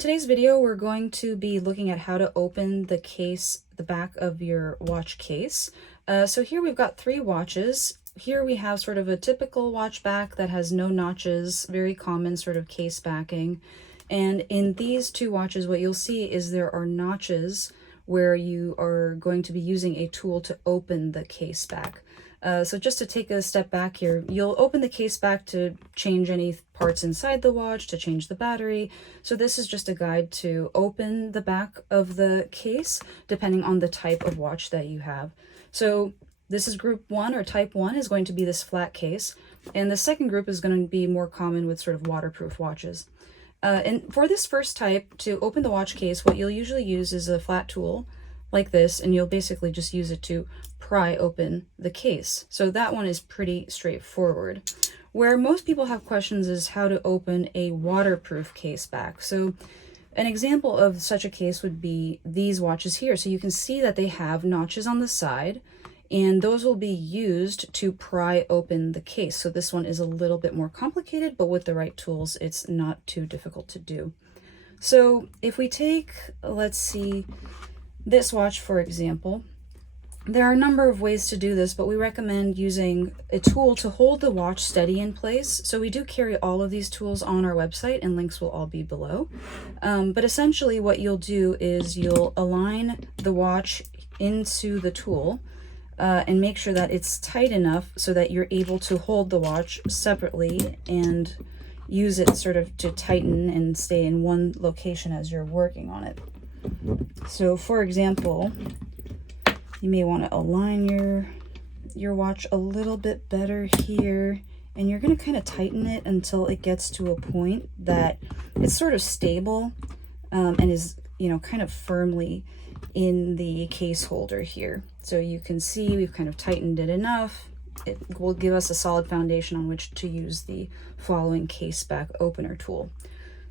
today's video, we're going to be looking at how to open the case, the back of your watch case. So here we've got 3 watches. Here we have sort of a typical watch back that has no notches, very common sort of case backing. And in these 2 watches, what you'll see is there are notches where you are going to be using a tool to open the case back. So just to take a step back here, you'll open the case back to change any parts inside the watch, to change the battery. So this is just a guide to open the back of the case, depending on the type of watch that you have. So this is group 1, or type 1 is going to be this flat case. And the second group is going to be more common with sort of waterproof watches. And for this first type, to open the watch case, what you'll usually use is a flat tool like this, and you'll basically just use it to pry open the case. So that one is pretty straightforward. Where most people have questions is how to open a waterproof case back. So an example of such a case would be these watches here. So you can see that they have notches on the side, and those will be used to pry open the case. So this one is a little bit more complicated, but with the right tools, it's not too difficult to do. So if we take, let's see, this watch, for example, there are a number of ways to do this, but we recommend using a tool to hold the watch steady in place. So we do carry all of these tools on our website, and links will all be below. But essentially what you'll do is you'll align the watch into the tool and make sure that it's tight enough so that you're able to hold the watch separately and use it sort of to tighten and stay in one location as you're working on it. So for example, you may want to align your watch a little bit better here, and you're going to kind of tighten it until it gets to a point that it's sort of stable and is, kind of firmly in the case holder here. So you can see we've kind of tightened it enough. It will give us a solid foundation on which to use the following case back opener tool.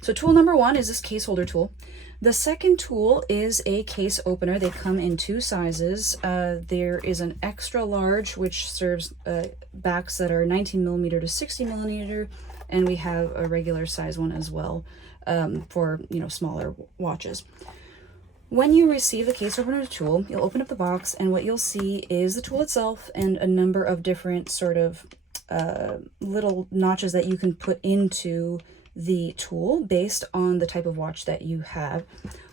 So tool number 1 is this case holder tool. The second tool is a case opener. They come in 2 sizes. There is an extra large, which serves backs that are 19mm to 60mm, and we have a regular size one as well for smaller watches. When you receive the case opener tool, you'll open up the box, and what you'll see is the tool itself and a number of different sort of little notches that you can put into the tool based on the type of watch that you have.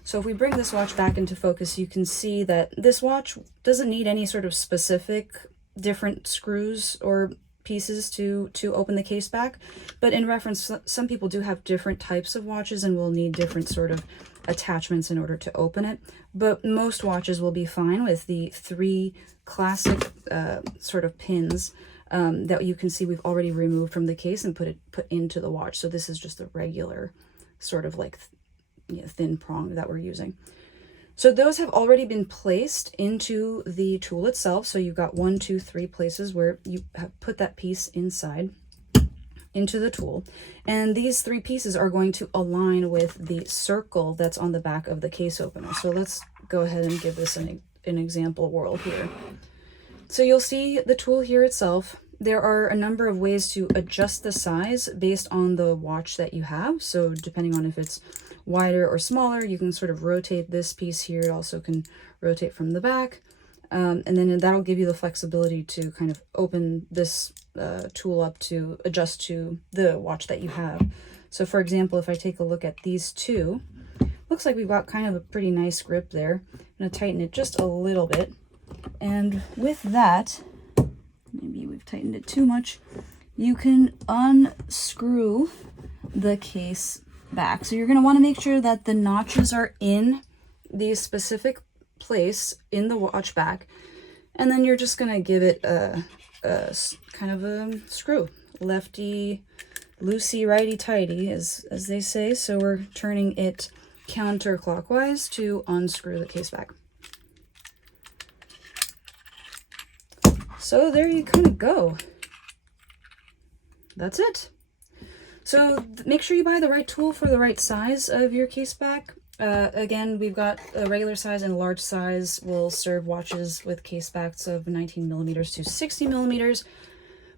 So if we bring this watch back into focus, you can see that this watch doesn't need any sort of specific different screws or pieces to open the case back. But in reference, some people do have different types of watches and will need different sort of attachments in order to open it. But most watches will be fine with the 3 classic sort of pins that you can see we've already removed from the case and put into the watch. So this is just a regular sort of like thin prong that we're using. So those have already been placed into the tool itself. So you've got 1, 2, 3 places where you have put that piece inside into the tool. And these 3 pieces are going to align with the circle that's on the back of the case opener. So let's go ahead and give this an example whirl here. So you'll see the tool here itself. There are a number of ways to adjust the size based on the watch that you have. So depending on if it's wider or smaller, you can sort of rotate this piece here. It also can rotate from the back. And then that'll give you the flexibility to kind of open this tool up to adjust to the watch that you have. So for example, if I take a look at these 2, looks like we've got kind of a pretty nice grip there. I'm going to tighten it just a little bit. And with that, maybe we've tightened it too much, you can unscrew the case back. So you're going to want to make sure that the notches are in the specific place in the watch back, and then you're just going to give it a kind of a screw. Lefty loosey, righty tighty, as they say. So we're turning it counterclockwise to unscrew the case back. So there you kind of go. That's it. So make sure you buy the right tool for the right size of your case back. Again, we've got a regular size and a large size will serve watches with case backs of 19mm to 60mm.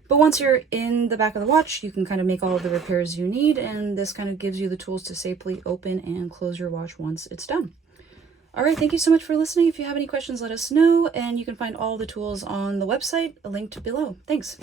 But once you're in the back of the watch, you can kind of make all of the repairs you need, and this kind of gives you the tools to safely open and close your watch once it's done. All right, thank you so much for listening. If you have any questions, let us know, and you can find all the tools on the website linked below. Thanks.